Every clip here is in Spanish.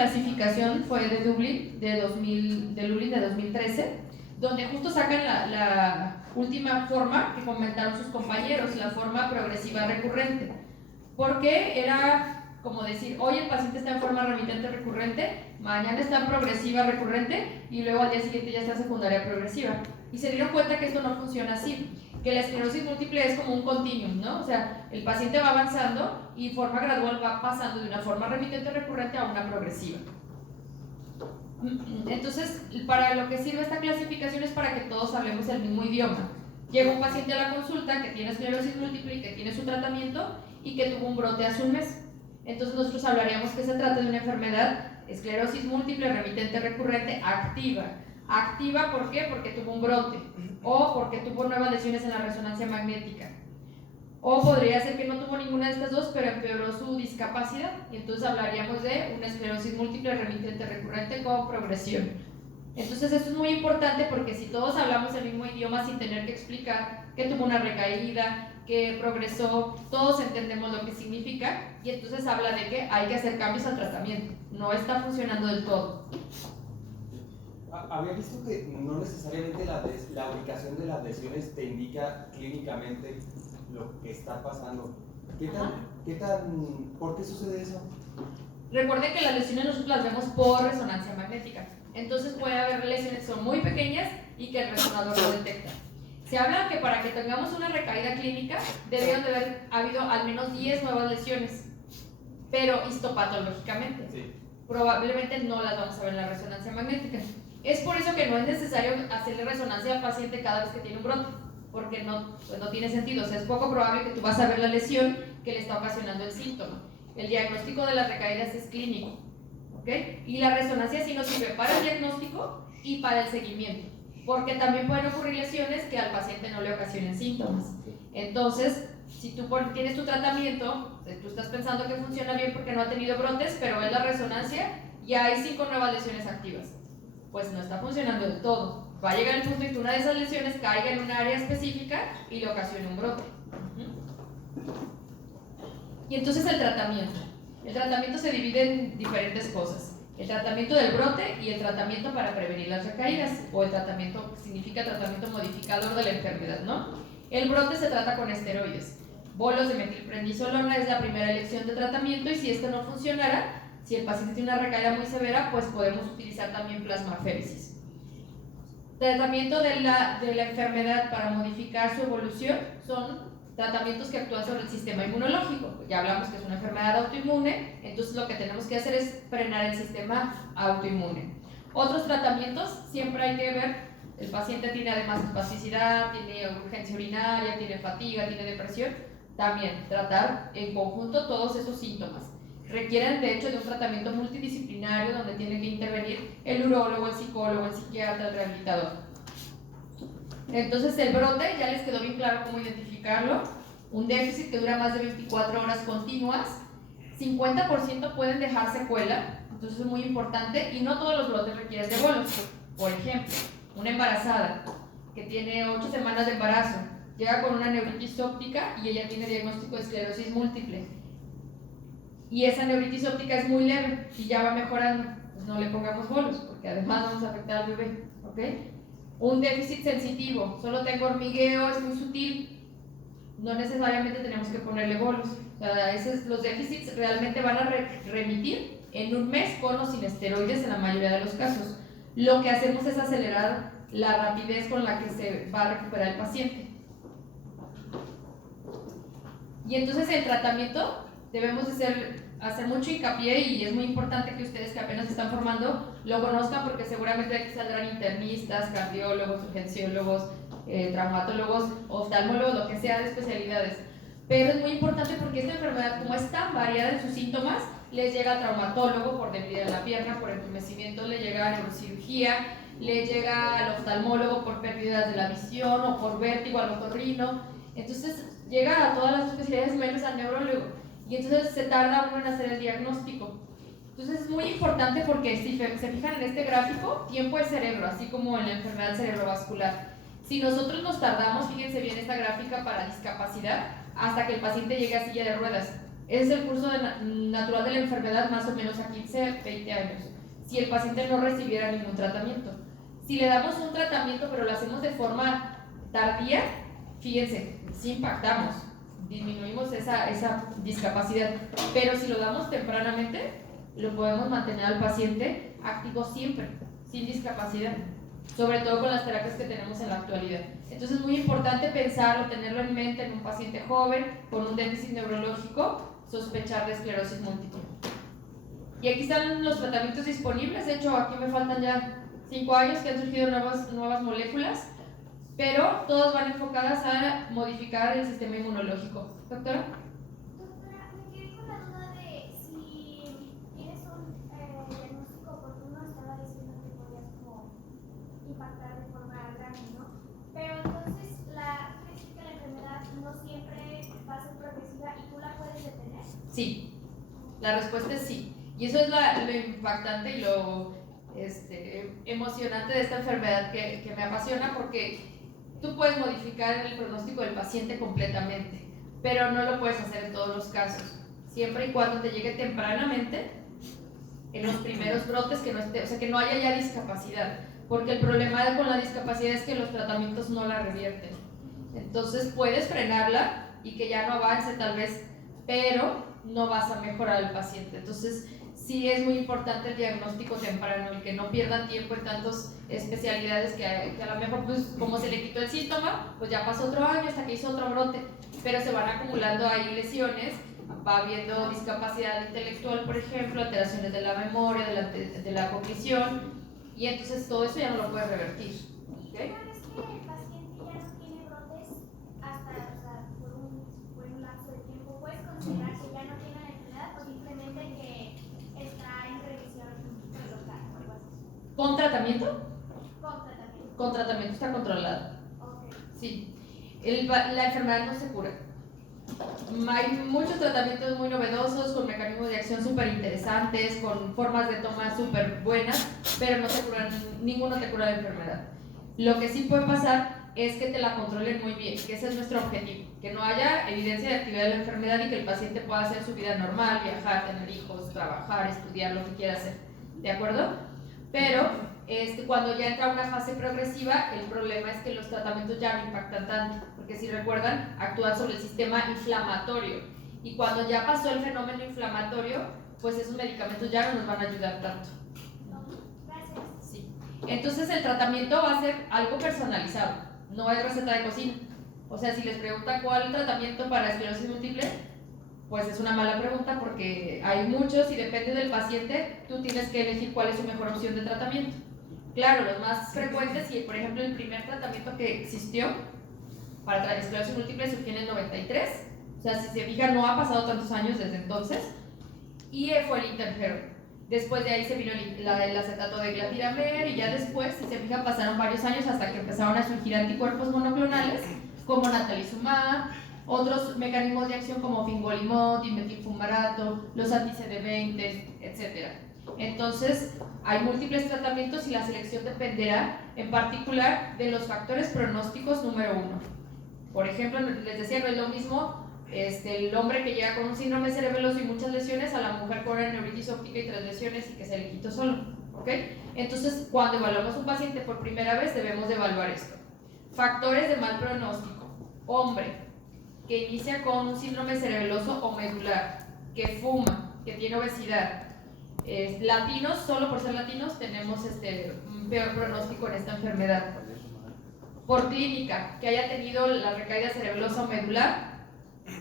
clasificación fue de Dublín, de 2013, donde justo sacan la última forma que comentaron sus compañeros, la forma progresiva recurrente. Porque era como decir, hoy el paciente está en forma remitente recurrente, mañana está en progresiva recurrente y luego al día siguiente ya está en secundaria progresiva. Y se dieron cuenta que esto no funciona así, que la esclerosis múltiple es como un continuum, ¿no? O sea, el paciente va avanzando y de forma gradual va pasando de una forma remitente recurrente a una progresiva. Entonces, para lo que sirve esta clasificación es para que todos hablemos el mismo idioma. Llega un paciente a la consulta que tiene esclerosis múltiple y que tiene su tratamiento y que tuvo un brote hace un mes. Entonces nosotros hablaríamos que se trata de una enfermedad esclerosis múltiple remitente recurrente activa. Activa, ¿por qué? Porque tuvo un brote o porque tuvo nuevas lesiones en la resonancia magnética. O podría ser que no tuvo ninguna de estas dos, pero empeoró su discapacidad y entonces hablaríamos de una esclerosis múltiple remitente recurrente con progresión. Entonces esto es muy importante porque si todos hablamos el mismo idioma sin tener que explicar que tuvo una recaída, que progresó, todos entendemos lo que significa y entonces habla de que hay que hacer cambios al tratamiento, no está funcionando del todo. Había visto que no necesariamente la ubicación de las lesiones te indica clínicamente lo que está pasando. ¿Por qué sucede eso? Recuerden que las lesiones nosotros las vemos por resonancia magnética. Entonces puede haber lesiones que son muy pequeñas y que el resonador no detecta. Se habla que para que tengamos una recaída clínica deberían de haber habido al menos 10 nuevas lesiones, pero histopatológicamente. Sí. Probablemente no las vamos a ver en la resonancia magnética. Es por eso que no es necesario hacerle resonancia al paciente cada vez que tiene un brote, porque no tiene sentido. O sea, es poco probable que tú vas a ver la lesión que le está ocasionando el síntoma. El diagnóstico de las recaídas es clínico, ¿ok? Y la resonancia sí nos sirve para el diagnóstico y para el seguimiento, porque también pueden ocurrir lesiones que al paciente no le ocasionen síntomas. Entonces, si tú tienes tu tratamiento, tú estás pensando que funciona bien porque no ha tenido brotes, pero ves la resonancia y hay 5 nuevas lesiones activas. Pues no está funcionando del todo. Va a llegar el punto en que una de esas lesiones caiga en un área específica y le ocasione un brote. Y entonces el tratamiento. El tratamiento se divide en diferentes cosas. El tratamiento del brote y el tratamiento para prevenir las recaídas, o el tratamiento que significa tratamiento modificador de la enfermedad, ¿no? El brote se trata con esteroides. Bolos de metilprednisolona es la primera elección de tratamiento y si esto no funcionara, si el paciente tiene una recaída muy severa, pues podemos utilizar también plasmaféresis. Tratamiento de la enfermedad para modificar su evolución son tratamientos que actúan sobre el sistema inmunológico. Ya hablamos que es una enfermedad autoinmune, entonces lo que tenemos que hacer es frenar el sistema autoinmune. Otros tratamientos, siempre hay que ver, el paciente tiene además espasticidad, tiene urgencia urinaria, tiene fatiga, tiene depresión, también tratar en conjunto todos esos síntomas. Requieren de hecho de un tratamiento multidisciplinario donde tiene que intervenir el urólogo, el psicólogo, el psiquiatra, el rehabilitador. Entonces el brote, ya les quedó bien claro cómo identificarlo. Un déficit que dura más de 24 horas continuas. 50% pueden dejar secuela, entonces es muy importante y no todos los brotes requieren de bolos. Por ejemplo, una embarazada que tiene 8 semanas de embarazo, llega con una neuritis óptica y ella tiene diagnóstico de esclerosis múltiple. Y esa neuritis óptica es muy leve y ya va mejorando, pues no le pongamos bolos porque además vamos a afectar al bebé, ¿ok? Un déficit sensitivo, solo tengo hormigueo, es muy sutil, no necesariamente tenemos que ponerle bolos. O sea, los déficits realmente van a remitir en un mes con o sin esteroides en la mayoría de los casos. Lo que hacemos es acelerar la rapidez con la que se va a recuperar el paciente. Y entonces el tratamiento debemos hacer mucho hincapié y es muy importante que ustedes que apenas se están formando lo conozcan porque seguramente aquí saldrán internistas, cardiólogos, urgenciólogos, traumatólogos, oftalmólogos, lo que sea de especialidades. Pero es muy importante porque esta enfermedad, como es tan variada en sus síntomas, les llega al traumatólogo por debilidad en la pierna, por entumecimiento, le llega a neurocirugía, le llega al oftalmólogo por pérdidas de la visión o por vértigo al otorrino. Entonces llega a todas las especialidades menos al neurólogo. Y entonces se tarda uno en hacer el diagnóstico. Entonces es muy importante porque si se fijan en este gráfico, tiempo de cerebro, así como en la enfermedad cerebrovascular. Si nosotros nos tardamos, fíjense bien esta gráfica para discapacidad, hasta que el paciente llegue a silla de ruedas. Es el curso natural de la enfermedad más o menos a 15, 20 años, si el paciente no recibiera ningún tratamiento. Si le damos un tratamiento pero lo hacemos de forma tardía, fíjense, sí impactamos, disminuimos esa discapacidad, pero si lo damos tempranamente, lo podemos mantener al paciente activo siempre, sin discapacidad, sobre todo con las terapias que tenemos en la actualidad. Entonces es muy importante pensarlo, tenerlo en mente en un paciente joven con un déficit neurológico, sospechar de esclerosis múltiple. Y aquí están los tratamientos disponibles. De hecho, aquí me faltan ya 5 años que han surgido nuevas moléculas, pero todas van enfocadas a modificar el sistema inmunológico. ¿Doctora? Doctora, me quedé con la duda de si tienes un diagnóstico oportuno, estaba diciendo que podías como impactar de forma grande, ¿no? Pero entonces, ¿quiere decir que la enfermedad no siempre va a ser progresiva y tú la puedes detener? Sí, la respuesta es sí. Y eso es lo impactante y lo emocionante de esta enfermedad que me apasiona, porque tú puedes modificar el pronóstico del paciente completamente, pero no lo puedes hacer en todos los casos. Siempre y cuando te llegue tempranamente, en los primeros brotes, que no haya ya discapacidad, porque el problema con la discapacidad es que los tratamientos no la revierten. Entonces puedes frenarla y que ya no avance tal vez, pero no vas a mejorar al paciente. Entonces sí es muy importante el diagnóstico temprano, el que no pierdan tiempo en tantas especialidades que a lo mejor, pues, como se le quitó el síntoma, pues ya pasó otro año hasta que hizo otro brote, pero se van acumulando ahí lesiones, va habiendo discapacidad intelectual, por ejemplo, alteraciones de la memoria, de la cognición, y entonces todo eso ya no lo puedes revertir. ¿Okay? Una vez que el paciente ya no tiene brotes, hasta, o sea, por un lapso de tiempo, ¿puedes considerar que ya no tiene la enfermedad o simplemente que está en revisión local o algo así? ¿Con tratamiento? Con tratamiento. Con tratamiento está controlado. Ok. Sí. La enfermedad no se cura. Hay muchos tratamientos muy novedosos, con mecanismos de acción súper interesantes, con formas de toma súper buenas, pero no te curan, ninguno te cura la enfermedad. Lo que sí puede pasar es que te la controlen muy bien, que ese es nuestro objetivo, que no haya evidencia de actividad de la enfermedad y que el paciente pueda hacer su vida normal, viajar, tener hijos, trabajar, estudiar, lo que quiera hacer, ¿de acuerdo? Pero cuando ya entra una fase progresiva, el problema es que los tratamientos ya no impactan tanto, porque si recuerdan, actúan sobre el sistema inflamatorio, y cuando ya pasó el fenómeno inflamatorio, pues esos medicamentos ya no nos van a ayudar tanto. Gracias. Sí. Entonces el tratamiento va a ser algo personalizado, no es receta de cocina. O sea, si les pregunta cuál tratamiento para esclerosis múltiple, pues es una mala pregunta, porque hay muchos y depende del paciente, tú tienes que elegir cuál es su mejor opción de tratamiento. Claro, los más frecuentes, y por ejemplo el primer tratamiento que existió para esclerosis múltiple surgió en el 93, o sea, si se fijan no ha pasado tantos años desde entonces, y fue el interferón. Después de ahí se vino el acetato de glapiramer, y ya después, si se fijan, pasaron varios años hasta que empezaron a surgir anticuerpos monoclonales como natalizumab, otros mecanismos de acción como fingolimod, dimetilfumarato, los anti-CD20, etc. Entonces, hay múltiples tratamientos y la selección dependerá en particular de los factores pronósticos número 1. Por ejemplo, les decía, no es lo mismo el hombre que llega con un síndrome cerebeloso y muchas lesiones a la mujer con una neuritis óptica y 3 lesiones y que se le quitó solo. ¿Ok? Entonces, cuando evaluamos un paciente por primera vez, debemos de evaluar esto. Factores de mal pronóstico. Hombre que inicia con un síndrome cerebeloso o medular, que fuma, que tiene obesidad. Latinos, solo por ser latinos, tenemos un peor pronóstico en esta enfermedad. Por clínica, que haya tenido la recaída cerebelosa o medular,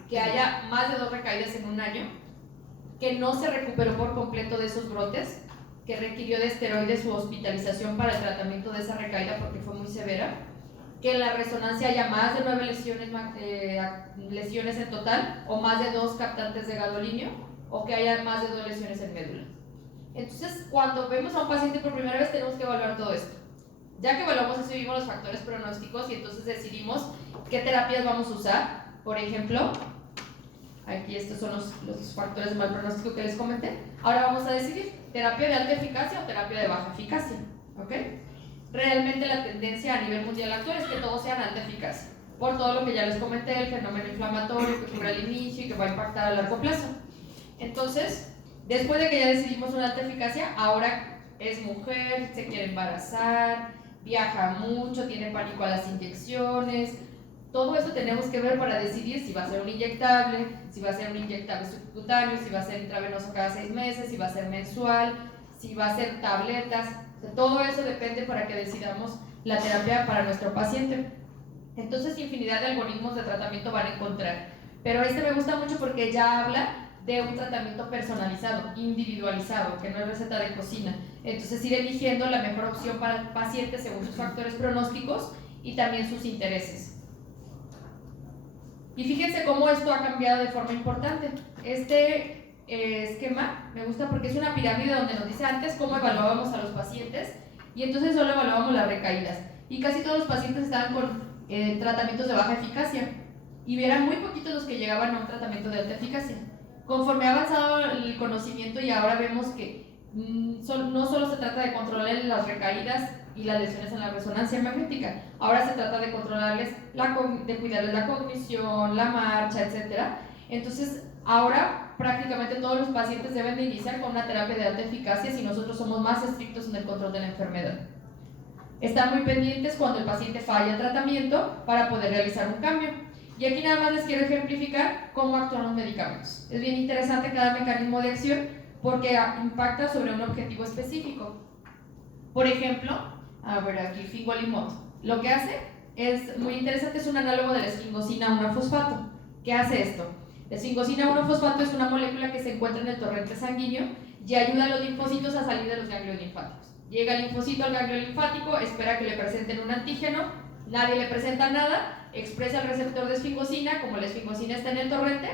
que haya más de 2 recaídas en un año, que no se recuperó por completo de esos brotes, que requirió de esteroides u hospitalización para el tratamiento de esa recaída porque fue muy severa, que en la resonancia haya más de 9 lesiones en total, o más de 2 captantes de gadolinio, o que haya más de 2 lesiones en médula. Entonces, cuando vemos a un paciente por primera vez, tenemos que evaluar todo esto. Ya que evaluamos eso, vimos los factores pronósticos y entonces decidimos qué terapias vamos a usar. Por ejemplo, aquí estos son los factores de mal pronóstico que les comenté. Ahora vamos a decidir terapia de alta eficacia o terapia de baja eficacia. ¿Ok? Realmente la tendencia a nivel mundial actual es que todos sean alta eficacia. por todo lo que ya les comenté, el fenómeno inflamatorio que cubre al inicio y que va a impactar a largo plazo. Entonces, después de que ya decidimos una alta eficacia, ahora es mujer, se quiere embarazar, viaja mucho, tiene pánico a las inyecciones. Todo eso tenemos que ver para decidir si va a ser un inyectable, si va a ser un inyectable subcutáneo, si va a ser intravenoso cada 6 meses, si va a ser mensual, si va a ser tabletas. O sea, todo eso depende para que decidamos la terapia para nuestro paciente. Entonces, infinidad de algoritmos de tratamiento van a encontrar. Pero este me gusta mucho porque ya habla de un tratamiento personalizado, individualizado, que no es receta de cocina. Entonces, ir eligiendo la mejor opción para el paciente según sus factores pronósticos y también sus intereses. Y fíjense cómo esto ha cambiado de forma importante. Este esquema me gusta porque es una pirámide donde nos dice antes cómo evaluábamos a los pacientes y entonces solo evaluábamos las recaídas. Y casi todos los pacientes estaban con tratamientos de baja eficacia y eran muy poquitos los que llegaban a un tratamiento de alta eficacia. Conforme ha avanzado el conocimiento y ahora vemos que no solo se trata de controlar las recaídas y las lesiones en la resonancia magnética, ahora se trata de controlarles, de cuidarles la cognición, la marcha, etc. Entonces, ahora prácticamente todos los pacientes deben de iniciar con una terapia de alta eficacia si nosotros somos más estrictos en el control de la enfermedad. Están muy pendientes cuando el paciente falla el tratamiento para poder realizar un cambio. Y aquí nada más les quiero ejemplificar cómo actúan los medicamentos. Es bien interesante cada mecanismo de acción porque impacta sobre un objetivo específico. Por ejemplo, a ver aquí, fingolimod. Lo que hace es muy interesante, es un análogo de la esfingosina 1-fosfato. ¿Qué hace esto? La esfingosina 1-fosfato es una molécula que se encuentra en el torrente sanguíneo y ayuda a los linfocitos a salir de los ganglios linfáticos. Llega el linfocito al ganglio linfático, espera que le presenten un antígeno, nadie le presenta nada, expresa el receptor de esfingosina, como la esfingosina está en el torrente,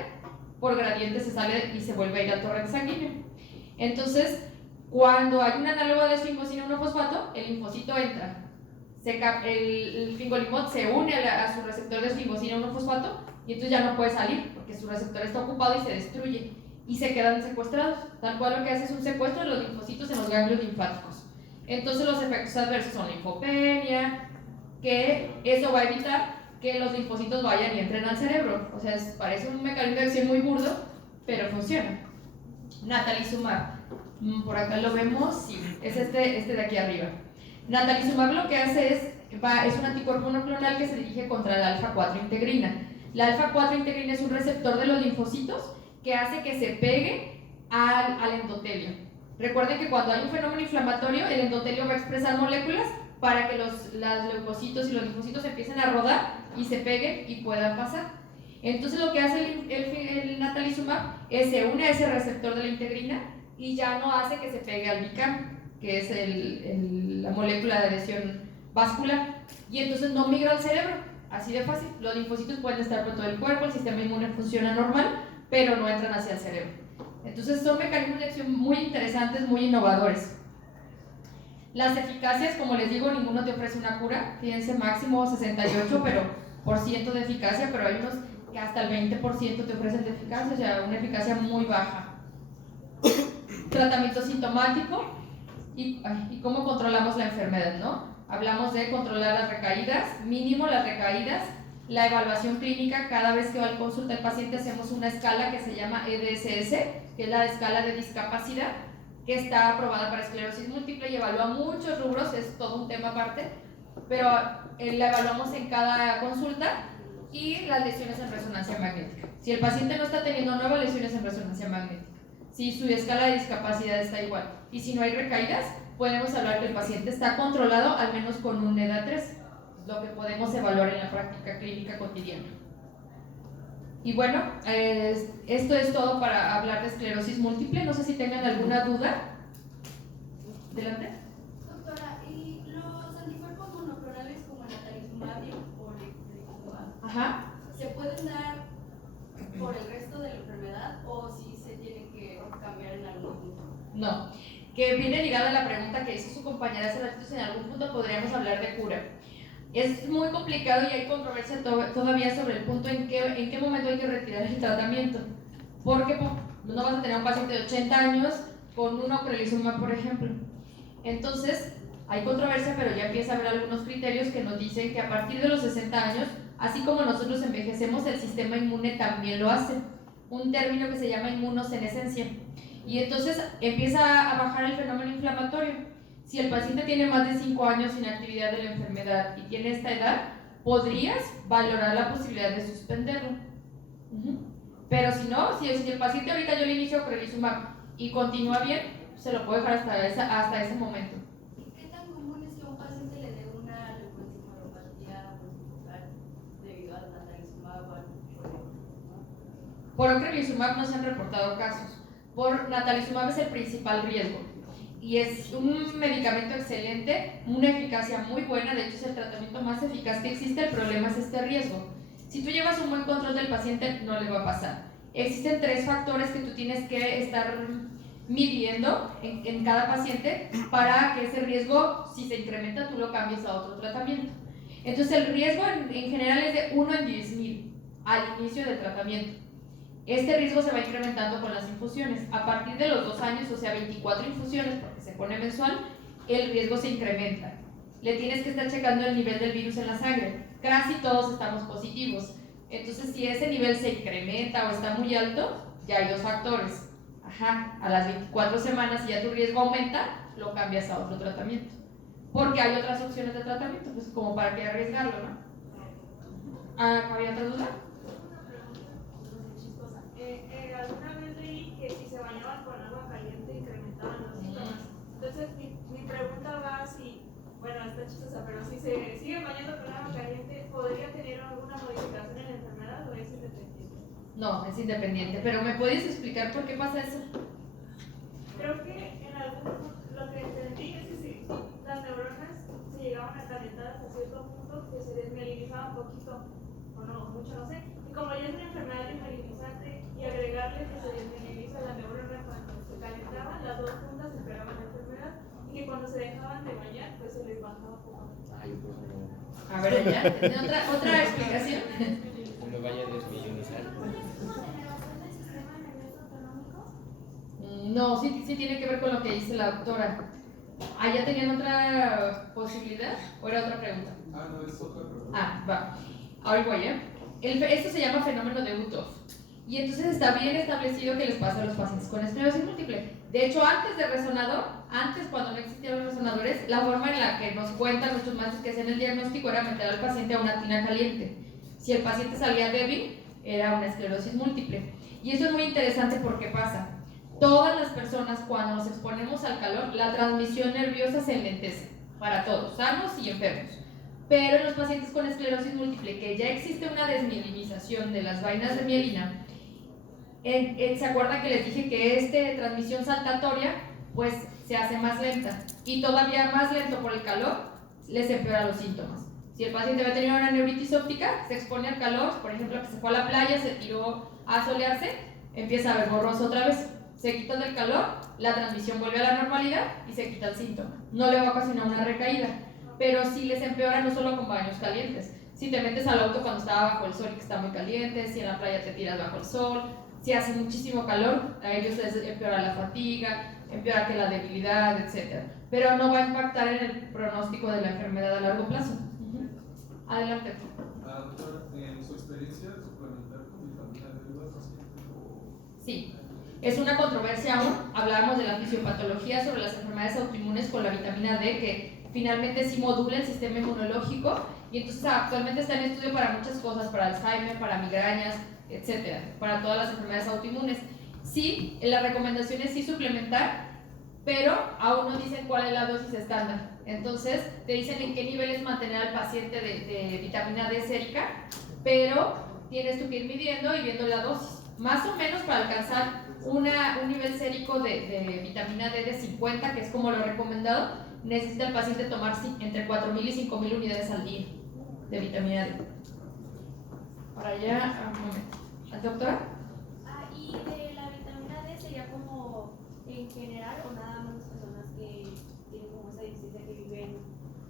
por gradiente se sale y se vuelve a ir al torrente sanguíneo. Entonces, cuando hay un análogo de esfingosina 1-fosfato, el linfocito entra, el fingolimod se une a su receptor de esfingosina 1-fosfato y entonces ya no puede salir porque su receptor está ocupado y se destruye y se quedan secuestrados. Tal cual lo que hace es un secuestro de los linfocitos en los ganglios linfáticos. Entonces los efectos adversos son linfopenia, que eso va a evitar que los linfocitos vayan y entren al cerebro. O sea, parece un mecanismo de acción muy burdo, pero funciona. Natalizumab, por acá lo vemos, sí, es este de aquí arriba. Natalizumab lo que hace es un anticuerpo monoclonal que se dirige contra la alfa-4 integrina. La alfa-4 integrina es un receptor de los linfocitos que hace que se pegue al endotelio. Recuerden que cuando hay un fenómeno inflamatorio, el endotelio va a expresar moléculas para que los leucocitos y los linfocitos empiecen a rodar y se peguen y puedan pasar. Entonces lo que hace el natalizumab es se une a ese receptor de la integrina y ya no hace que se pegue al BICAM, que es la molécula de adhesión vascular, y entonces no migra al cerebro, así de fácil. Los linfocitos pueden estar por todo el cuerpo, el sistema inmune funciona normal, pero no entran hacia el cerebro. Entonces son mecanismos de acción muy interesantes, muy innovadores. Las eficacias, como les digo, ninguno te ofrece una cura. Fíjense, máximo 68% de eficacia, pero hay unos que hasta el 20% te ofrecen de eficacia, o sea, una eficacia muy baja. Tratamiento sintomático y cómo controlamos la enfermedad, ¿no? Hablamos de controlar las recaídas, mínimo las recaídas. La evaluación clínica, cada vez que va al consulta el paciente hacemos una escala que se llama EDSS, que es la escala de discapacidad, que está aprobada para esclerosis múltiple y evalúa muchos rubros, es todo un tema aparte, pero la evaluamos en cada consulta, y las lesiones en resonancia magnética. Si el paciente no está teniendo nuevas lesiones en resonancia magnética, si su escala de discapacidad está igual y si no hay recaídas, podemos hablar que el paciente está controlado al menos con un EDA3, lo que podemos evaluar en la práctica clínica cotidiana. Y bueno, esto es todo para hablar de esclerosis múltiple. No sé si tengan alguna duda. Adelante. Doctora, ¿y los anticuerpos monoclonales como el natalizumab y el Ajá. se pueden dar por el resto de la enfermedad o si se tiene que cambiar en algún punto? No, que viene ligada a la pregunta que hizo su compañera hace ratito, si en algún punto podríamos hablar de cura. Es muy complicado y hay controversia todavía sobre el punto en qué momento hay que retirar el tratamiento. Porque no vas a tener un paciente de 80 años con una ocrelizumab, por ejemplo. Entonces, hay controversia, pero ya empieza a haber algunos criterios que nos dicen que a partir de los 60 años así como nosotros envejecemos, el sistema inmune también lo hace. Un término que se llama inmunosenescencia. Y entonces empieza a bajar el fenómeno inflamatorio. Si el paciente tiene más de 5 años sin actividad de la enfermedad y tiene esta edad, podrías valorar la posibilidad de suspenderlo. Pero si no, si el paciente ahorita yo le inicio ocrelizumab y continúa bien, se lo puedo dejar hasta ese momento. ¿Qué tan común es que a un paciente le dé una leucoencefalopatía focal debido al natalizumab o al Por ocrelizumab no se han reportado casos. Por natalizumab es el principal riesgo. Y es un medicamento excelente, una eficacia muy buena, de hecho es el tratamiento más eficaz que existe, el problema es este riesgo. Si tú llevas un buen control del paciente, no le va a pasar. Existen 3 factores que tú tienes que estar midiendo en cada paciente para que ese riesgo, si se incrementa, tú lo cambies a otro tratamiento. Entonces el riesgo en general es de 1 en 10,000 al inicio del tratamiento. Este riesgo se va incrementando con las infusiones. A partir de los 2 años, o sea 24 infusiones, porque se pone mensual, el riesgo se incrementa. Le tienes que estar checando el nivel del virus en la sangre. Casi todos estamos positivos. Entonces, si ese nivel se incrementa o está muy alto, ya hay 2 factores. A las 24 semanas, si ya tu riesgo aumenta, lo cambias a otro tratamiento. Porque hay otras opciones de tratamiento, pues como para qué arriesgarlo, ¿no? ¿Había otra duda? Alguna vez leí que si se bañaban con agua caliente incrementaban los síntomas. Entonces mi pregunta va si, bueno, está chistosa, pero si se siguen bañando con agua caliente, ¿podría tener alguna modificación en la enfermedad o es independiente? No, es independiente, pero ¿me puedes explicar por qué pasa eso? Creo que en lo que entendí es que si las neuronas se llegaban a calentar hasta cierto punto, que se desmielinizaban un poquito, o no, mucho, no sé. Y como ya es una enfermedad desmielinizante, y agregarle que se desmieliniza la neurona cuando se calentaban, las 2 juntas empeoraban la enfermedad, y que cuando se dejaban de bañar, pues se les bajaba poco. A ver, ya, ¿tiene otra explicación? Uno vaya a desmilionizar. ¿Degeneración del sistema nervioso autonómico? No, sí tiene que ver con lo que dice la doctora. ¿Ya tenían otra posibilidad? ¿O era otra pregunta? No, es otra pregunta. Va. Ahora voy, esto se llama fenómeno de Uthoff. Y entonces está bien establecido que les pasa a los pacientes con esclerosis múltiple. De hecho, antes de resonador, cuando no existían los resonadores, la forma en la que nos cuentan nuestros maestros que hacían el diagnóstico era meter al paciente a una tina caliente. Si el paciente salía débil, era una esclerosis múltiple. Y eso es muy interesante porque pasa. Todas las personas, cuando nos exponemos al calor, la transmisión nerviosa se enlentece para todos, sanos y enfermos. Pero en los pacientes con esclerosis múltiple, que ya existe una desmielinización de las vainas de mielina, ¿se acuerdan que les dije que esta transmisión saltatoria pues se hace más lenta? Y todavía más lento por el calor, les empeora los síntomas. Si el paciente va a tener una neuritis óptica, se expone al calor, por ejemplo, que se fue a la playa, se tiró a solearse, empieza a ver borroso otra vez. Se quita del calor, la transmisión vuelve a la normalidad y se quita el síntoma. No le va a ocasionar una recaída, pero sí les empeora no solo con baños calientes. Si te metes al auto cuando está bajo el sol y que está muy caliente, si en la playa te tiras bajo el sol, si hace muchísimo calor, a ellos les empeora la fatiga, empeora que la debilidad, etc. Pero no va a impactar en el pronóstico de la enfermedad a largo plazo. Adelante. Doctora, en su experiencia, suplementar con vitamina D ayuda al paciente o... Sí, es una controversia aún. Hablábamos de la fisiopatología sobre las enfermedades autoinmunes con la vitamina D, que finalmente sí modula el sistema inmunológico, y entonces actualmente está en estudio para muchas cosas, para Alzheimer, para migrañas, etcétera, para todas las enfermedades autoinmunes. Sí, la recomendación es sí suplementar, pero aún no dicen cuál es la dosis estándar. Entonces, te dicen en qué niveles mantener al paciente de vitamina D sérica, pero tienes tú que ir midiendo y viendo la dosis. Más o menos para alcanzar un nivel sérico de vitamina D de 50, que es como lo recomendado, necesita el paciente tomar entre 4.000 y 5.000 unidades al día de vitamina D. Para allá, un momento. ¿Doctora? Y de la vitamina D sería como en general o nada más las personas que tienen como esa deficiencia que viven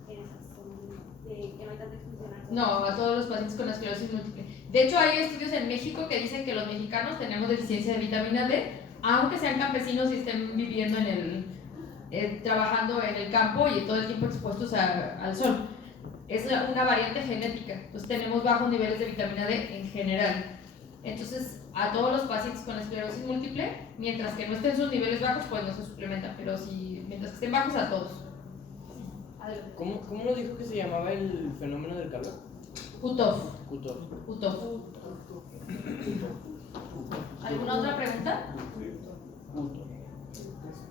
en esas zonas que no hay tanta exposición al sol? No, a todos los pacientes con esclerosis múltiple. De hecho, hay estudios en México que dicen que los mexicanos tenemos deficiencia de vitamina D, aunque sean campesinos y estén viviendo trabajando en el campo y todo el tiempo expuestos al sol. es una variante genética, entonces tenemos bajos niveles de vitamina D en general. Entonces, a todos los pacientes con esclerosis múltiple, mientras que no estén sus niveles bajos, pues no se suplementan, pero mientras que estén bajos, a todos. Adelante. ¿Cómo nos dijo que se llamaba el fenómeno del calor? Kutov. Kutov. ¿Alguna otra pregunta?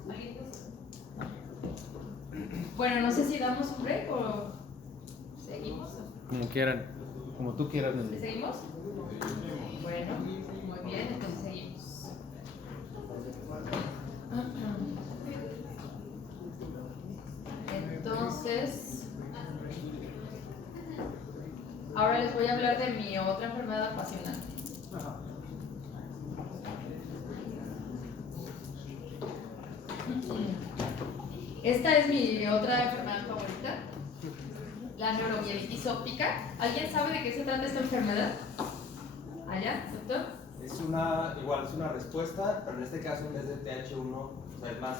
¿Alguien más? Bueno, no sé si damos un break o seguimos. Como quieran, como tú quieras, Nelly. ¿Seguimos? Bueno, muy bien, entonces seguimos. Entonces, ahora les voy a hablar de mi otra enfermedad apasionante. Esta es mi otra enfermedad favorita, la neuromielitis óptica. ¿Alguien sabe de qué se trata esta enfermedad? ¿Allá, doctor? Es una respuesta, pero en este caso en vez de TH1, o sea, es más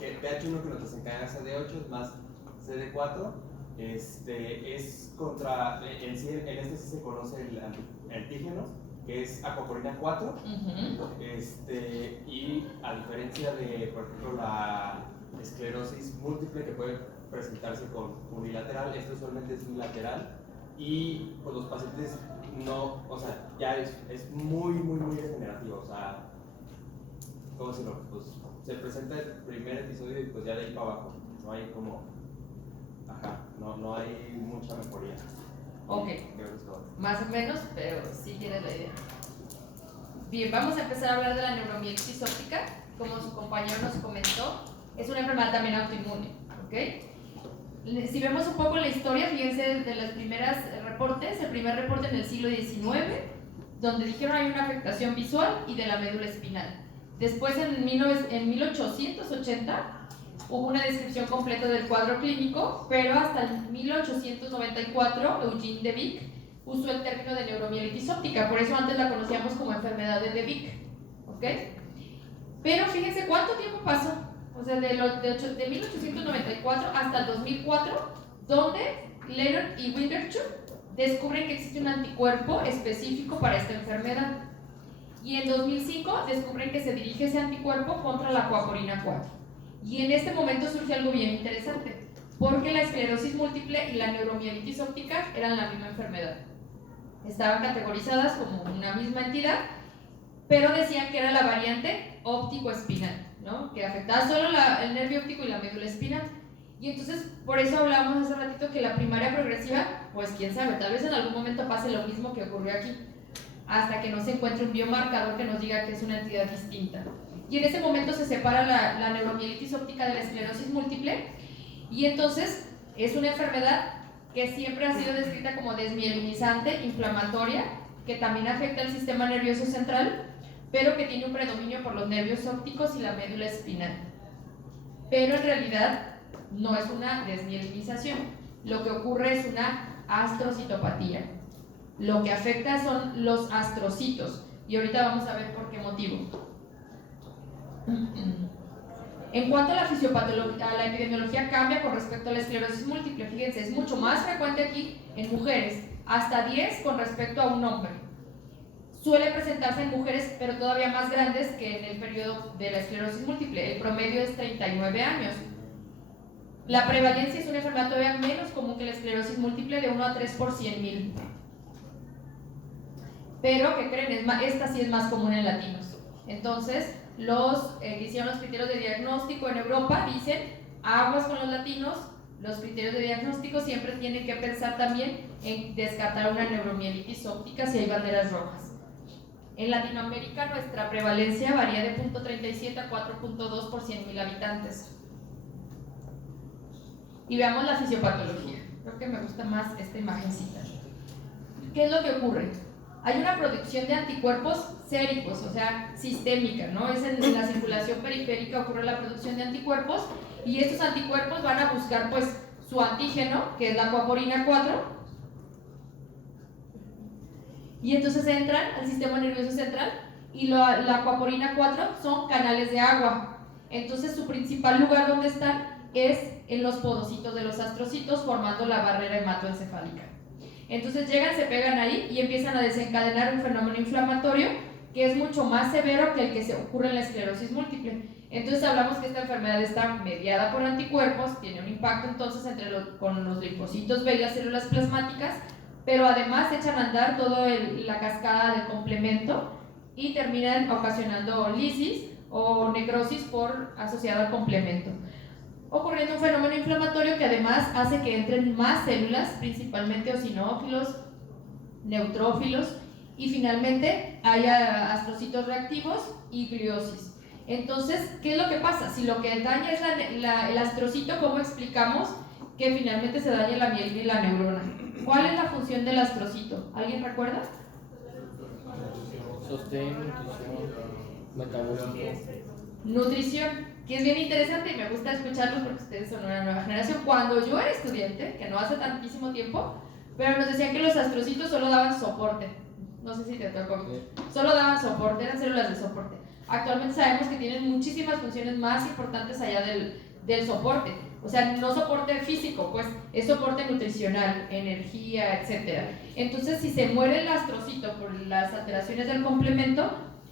que TH1 que nos desencadena CD8, es más CD4. Es contra, en este sí se conoce el antígeno, que es aquaporina 4. Y a diferencia de, por ejemplo, la esclerosis múltiple, que puede presentarse con unilateral, esto usualmente es bilateral, y pues los pacientes no, o sea, ya es muy degenerativo, o sea, ¿cómo decirlo? Pues se presenta el primer episodio y pues ya de ahí para abajo, no hay como, no hay mucha mejoría. Ok, Creo que es todo. más o menos, pero sí tienes la idea. Bien, vamos a empezar a hablar de la neuromielitis óptica. Como su compañero nos comentó, es una enfermedad también autoinmune, ¿ok? Si vemos un poco la historia, fíjense de los primeros reportes, el primer reporte en el siglo XIX, donde dijeron hay una afectación visual y de la médula espinal. Después, en 1880, hubo una descripción completa del cuadro clínico, pero hasta el 1894, Eugene de Vic usó el término de neuromielitis óptica, por eso antes la conocíamos como enfermedad de Vic, ¿ok? Pero fíjense cuánto tiempo pasó, o sea, de 1894 hasta el 2004, donde Leonard y Winterthur descubren que existe un anticuerpo específico para esta enfermedad. Y en 2005 descubren que se dirige ese anticuerpo contra la aquaporina 4. Y en este momento surge algo bien interesante, porque la esclerosis múltiple y la neuromielitis óptica eran la misma enfermedad. Estaban categorizadas como una misma entidad, pero decían que era la variante óptico-espinal, ¿no? Que afectaba solo el nervio óptico y la médula espinal. Y entonces, por eso hablábamos hace ratito que la primaria progresiva, pues quién sabe, tal vez en algún momento pase lo mismo que ocurrió aquí, hasta que no se encuentre un biomarcador que nos diga que es una entidad distinta. Y en ese momento se separa la neuromielitis óptica de la esclerosis múltiple, y entonces es una enfermedad que siempre ha sido descrita como desmielinizante, inflamatoria, que también afecta el sistema nervioso central, pero que tiene un predominio por los nervios ópticos y la médula espinal. Pero en realidad no es una desmielinización, lo que ocurre es una astrocitopatía. Lo que afecta son los astrocitos, y ahorita vamos a ver por qué motivo. En cuanto a la fisiopatología, la epidemiología cambia con respecto a la esclerosis múltiple. Fíjense, es mucho más frecuente aquí en mujeres, hasta 10 con respecto a un hombre. Suele presentarse en mujeres, pero todavía más grandes que en el periodo de la esclerosis múltiple. El promedio es 39 años. La prevalencia es una enfermedad todavía menos común que la esclerosis múltiple, de 1 a 3 por 100,000. Pero, ¿qué creen? Esta sí es más común en latinos. Entonces, los que hicieron los criterios de diagnóstico en Europa dicen, aguas con los latinos, los criterios de diagnóstico siempre tienen que pensar también en descartar una neuromielitis óptica si hay banderas rojas. En Latinoamérica nuestra prevalencia varía de 0.37 a 4.2 por 100,000 habitantes. Y veamos la fisiopatología. Creo que me gusta más esta imagencita. ¿Qué es lo que ocurre? Hay una producción de anticuerpos séricos, o sea, sistémica, ¿no? Es en la circulación periférica ocurre la producción de anticuerpos, y estos anticuerpos van a buscar pues su antígeno, que es la aquaporina 4, y entonces entran al sistema nervioso central, y la aquaporina 4 son canales de agua. Entonces su principal lugar donde están es en los podocitos de los astrocitos, formando la barrera hematoencefálica. Entonces llegan, se pegan ahí y empiezan a desencadenar un fenómeno inflamatorio que es mucho más severo que el que se ocurre en la esclerosis múltiple. Entonces hablamos que esta enfermedad está mediada por anticuerpos, tiene un impacto entonces con los linfocitos B y las células plasmáticas, pero además echan a andar toda la cascada del complemento y terminan ocasionando lisis o necrosis asociada al complemento, ocurriendo un fenómeno inflamatorio que además hace que entren más células, principalmente eosinófilos, neutrófilos, y finalmente haya astrocitos reactivos y gliosis. Entonces, ¿qué es lo que pasa? Si lo que daña es el astrocito, ¿cómo explicamos que finalmente se daña la mielina y la neurona? ¿Cuál es la función del astrocito? ¿Alguien recuerda? Sostén, nutrición, metabolismo. Nutrición, que es bien interesante y me gusta escucharlos porque ustedes son una nueva generación. Cuando yo era estudiante, que no hace tantísimo tiempo, pero nos decían que los astrocitos solo daban soporte. No sé si te tocó. Solo daban soporte, eran células de soporte. Actualmente sabemos que tienen muchísimas funciones más importantes allá del soporte. O sea, no soporte físico, pues es soporte nutricional, energía, etc. Entonces, si se muere el astrocito por las alteraciones del complemento,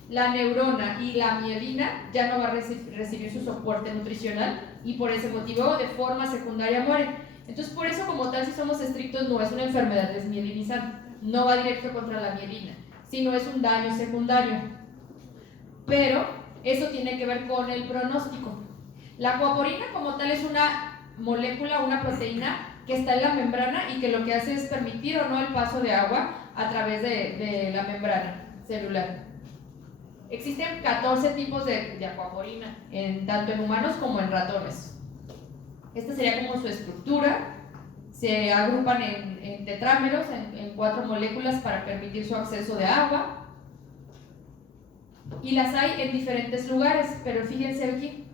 la neurona y la mielina ya no va a recibir su soporte nutricional y por ese motivo de forma secundaria muere. Entonces, por eso como tal, si somos estrictos, no es una enfermedad desmielinizante, no va directo contra la mielina, sino es un daño secundario. Pero eso tiene que ver con el pronóstico. La aquaporina como tal es una molécula, una proteína que está en la membrana y que lo que hace es permitir o no el paso de agua a través de la membrana celular. Existen 14 tipos de aquaporina, tanto en humanos como en ratones. Esta sería como su estructura. Se agrupan en tetrámeros, en 4 moléculas para permitir su acceso de agua. Y las hay en diferentes lugares, pero fíjense aquí.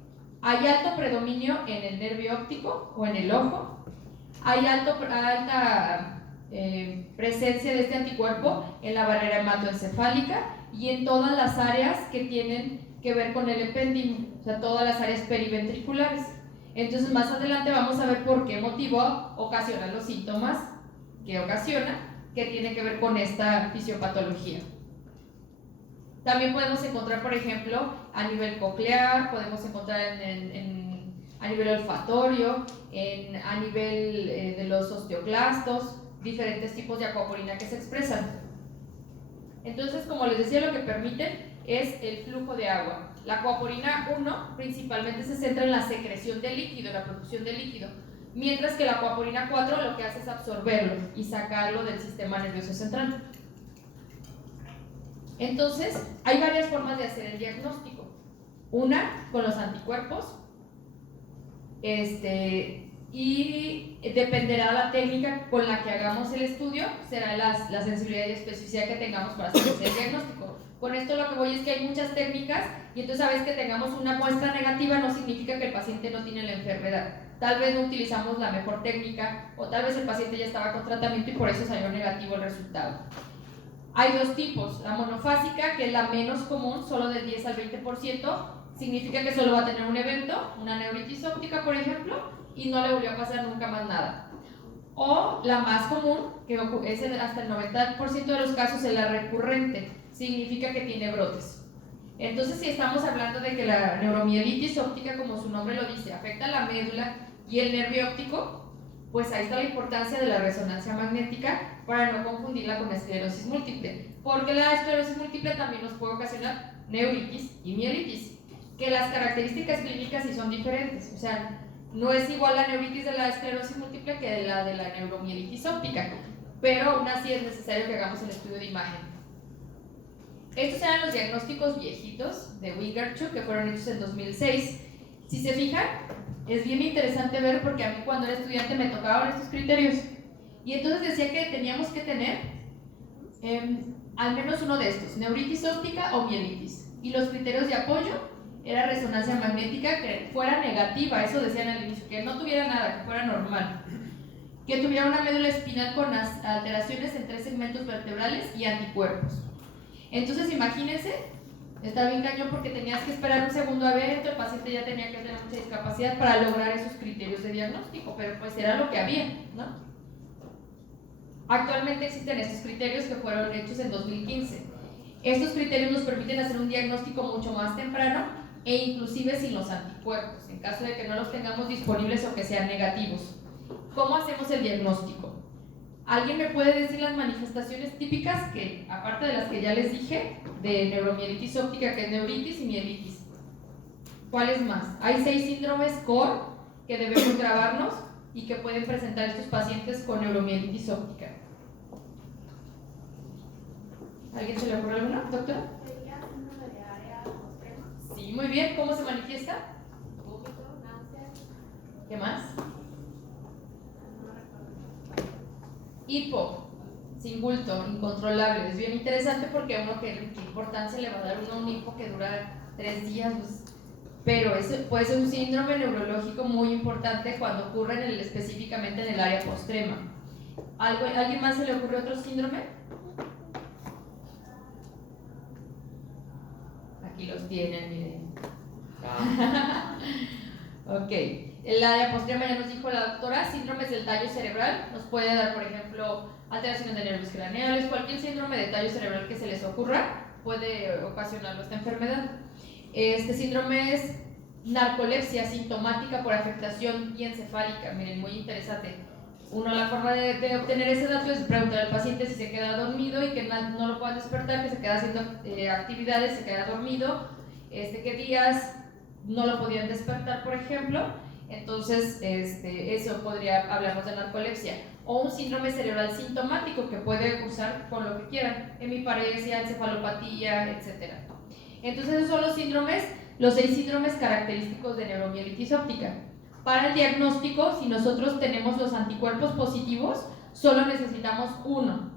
Hay alto predominio en el nervio óptico o en el ojo. Hay alta presencia de este anticuerpo en la barrera hematoencefálica y en todas las áreas que tienen que ver con el epéndimo, o sea, todas las áreas periventriculares. Entonces, más adelante vamos a ver por qué motivo ocasiona los síntomas que ocasiona, que tiene que ver con esta fisiopatología. También podemos encontrar, por ejemplo, a nivel coclear, podemos encontrar a nivel olfatorio, a nivel de los osteoclastos, diferentes tipos de aquaporina que se expresan. Entonces, como les decía, lo que permiten es el flujo de agua. La aquaporina 1 principalmente se centra en la secreción de líquido, en la producción de líquido, mientras que la aquaporina 4 lo que hace es absorberlo y sacarlo del sistema nervioso central. Entonces, hay varias formas de hacer el diagnóstico. Una, con los anticuerpos, y dependerá la técnica con la que hagamos el estudio, será la sensibilidad y especificidad que tengamos para hacer el diagnóstico. Con esto lo que voy es que hay muchas técnicas y entonces a veces que tengamos una muestra negativa no significa que el paciente no tiene la enfermedad. Tal vez no utilizamos la mejor técnica o tal vez el paciente ya estaba con tratamiento y por eso salió negativo el resultado. Hay 2 tipos, la monofásica, que es la menos común, solo del 10 al 20%, significa que solo va a tener un evento, una neuritis óptica por ejemplo, y no le volvió a pasar nunca más nada. O la más común, que es hasta el 90% de los casos, es la recurrente, significa que tiene brotes. Entonces, si estamos hablando de que la neuromielitis óptica, como su nombre lo dice, afecta la médula y el nervio óptico, pues ahí está la importancia de la resonancia magnética para no confundirla con esclerosis múltiple, porque la esclerosis múltiple también nos puede ocasionar neuritis y mielitis, que las características clínicas sí son diferentes, o sea, no es igual la neuritis de la esclerosis múltiple que la de la neuromielitis óptica, pero aún así es necesario que hagamos el estudio de imagen. Estos eran los diagnósticos viejitos de Wingerchuk que fueron hechos en 2006. Si se fijan, es bien interesante ver porque a mí cuando era estudiante me tocaban estos criterios y entonces decía que teníamos que tener al menos uno de estos, neuritis óptica o mielitis, y los criterios de apoyo era resonancia magnética que fuera negativa, eso decían al inicio, que no tuviera nada, que fuera normal, que tuviera una médula espinal con alteraciones en 3 segmentos vertebrales y anticuerpos. Entonces imagínense Está bien cañón porque tenías que esperar un segundo evento, el paciente ya tenía que tener mucha discapacidad para lograr esos criterios de diagnóstico, pero pues era lo que había, ¿no? Actualmente existen estos criterios que fueron hechos en 2015. Estos criterios nos permiten hacer un diagnóstico mucho más temprano e inclusive sin los anticuerpos, en caso de que no los tengamos disponibles o que sean negativos. ¿Cómo hacemos el diagnóstico? ¿Alguien me puede decir las manifestaciones típicas que, aparte de las que ya les dije, de neuromielitis óptica, que es neuritis y mielitis? ¿Cuáles más? Hay 6 síndromes core que debemos grabarnos y que pueden presentar estos pacientes con neuromielitis óptica. ¿Alguien se le ocurre alguna, doctora? Sería síndrome de área postrema. Sí, muy bien. ¿Cómo se manifiesta? Vómito, náuseas. ¿Qué más? No recuerdo. Hipo, sin bulto, incontrolable. Es bien interesante porque uno qué importancia le va a dar uno a un hipo que dura 3 días, pues, pero eso puede ser un síndrome neurológico muy importante cuando ocurre específicamente en el área postrema. ¿Alguien más se le ocurre otro síndrome? Aquí los tienen, miren. Ok, el área postrema ya nos dijo la doctora, síndromes del tallo cerebral, nos puede dar, por ejemplo, alteraciones de nervios craneales, cualquier síndrome de tallo cerebral que se les ocurra puede ocasionarlo esta enfermedad. Este síndrome es narcolepsia sintomática por afectación encefálica, miren, muy interesante. La forma de obtener ese dato es preguntar al paciente si se queda dormido y que no lo puedan despertar, que se queda haciendo actividades, se queda dormido, qué días no lo podían despertar, por ejemplo. Entonces, eso podría hablarnos de narcolepsia. O un síndrome cerebral sintomático que puede cursar con lo que quieran, hemiparesia, encefalopatía, etc. Entonces, esos son los síndromes, los 6 síndromes característicos de neuromielitis óptica. Para el diagnóstico, si nosotros tenemos los anticuerpos positivos, solo necesitamos uno.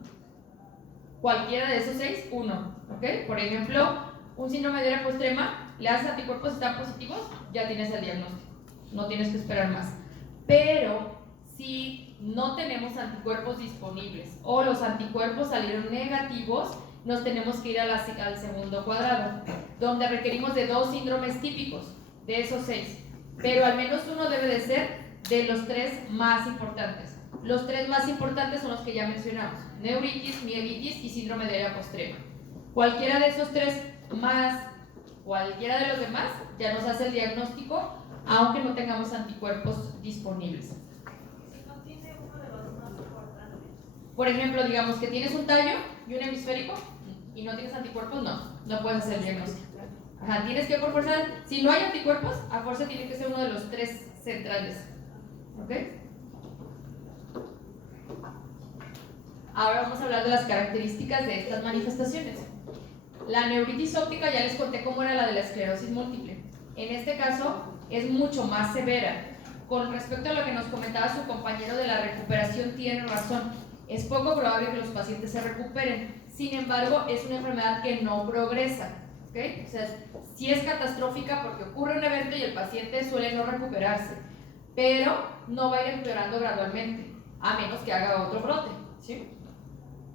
Cualquiera de esos 6, uno. ¿Ok? Por ejemplo, un síndrome de área postrema, le haces anticuerpos, están positivos, ya tienes el diagnóstico. No tienes que esperar más. Pero si no tenemos anticuerpos disponibles o los anticuerpos salieron negativos, nos tenemos que ir al segundo cuadrado, donde requerimos de 2 síndromes típicos de esos 6. Pero al menos uno debe de ser de los 3 más importantes. Los 3 más importantes son los que ya mencionamos: neuritis, mielitis y síndrome de área postrema. Cualquiera de esos 3 más cualquiera de los demás ya nos hace el diagnóstico, aunque no tengamos anticuerpos disponibles. Si no tiene uno de los más importantes. Por ejemplo, digamos que tienes un tallo y un hemisférico y no tienes anticuerpos, no puedes hacer el diagnóstico. Ajá, tienes que por fuerza, si no hay anticuerpos, a fuerza tiene que ser uno de los 3 centrales. ¿Ok? Ahora vamos a hablar de las características de estas manifestaciones. La neuritis óptica ya les conté cómo era la de la esclerosis múltiple. En este caso es mucho más severa. Con respecto a lo que nos comentaba su compañero de la recuperación, tiene razón. Es poco probable que los pacientes se recuperen. Sin embargo, es una enfermedad que no progresa. ¿Okay? O sea, sí es catastrófica porque ocurre un evento y el paciente suele no recuperarse, pero no va a ir empeorando gradualmente, a menos que haga otro brote, ¿sí?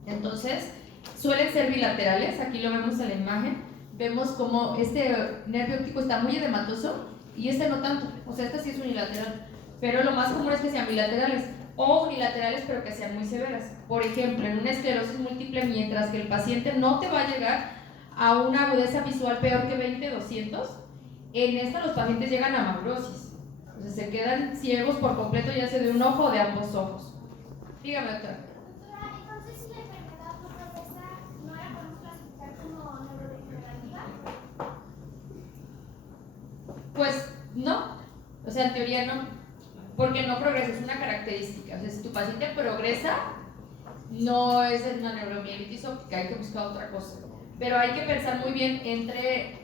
Entonces, suelen ser bilaterales, aquí lo vemos en la imagen, vemos como este nervio óptico está muy edematoso y este no tanto, o sea, este sí es unilateral, pero lo más común es que sean bilaterales o unilaterales pero que sean muy severas. Por ejemplo, en una esclerosis múltiple, mientras que el paciente no te va a llegar a una agudeza visual peor que 20/200, en esta los pacientes llegan a maurosis, o sea, se quedan ciegos por completo, ya sea de un ojo o de ambos ojos. Dígame, doctora. Doctora, entonces si la enfermedad no progresa, ¿no la podemos clasificar como neurodegenerativa? Pues no, o sea, en teoría no, porque no progresa, es una característica. O sea, si tu paciente progresa, no es una neuromielitis óptica, hay que buscar otra cosa. Pero hay que pensar muy bien entre